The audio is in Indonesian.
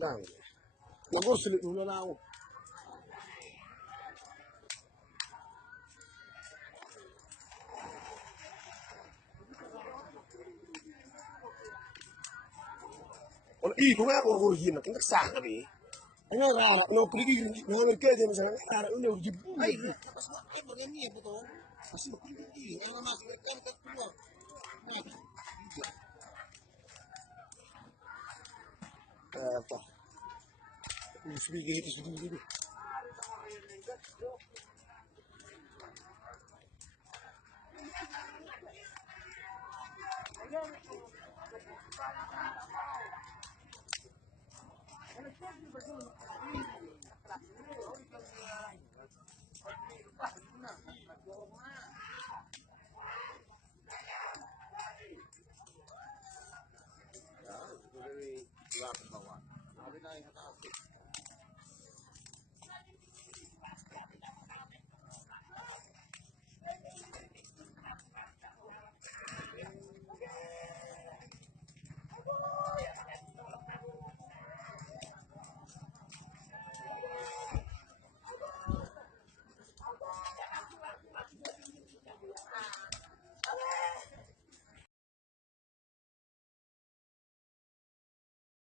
Lang. Naku, sulit muna na ako. Wala, kung nga ako yun, nagsaka kami. Ano rara, no, pergi mga kerja misalnya, rara ini udah jibu. Ay, pas pakai begini betul. Masih pergi, yang masih kan keluar. Apa? Sedikit sedikit.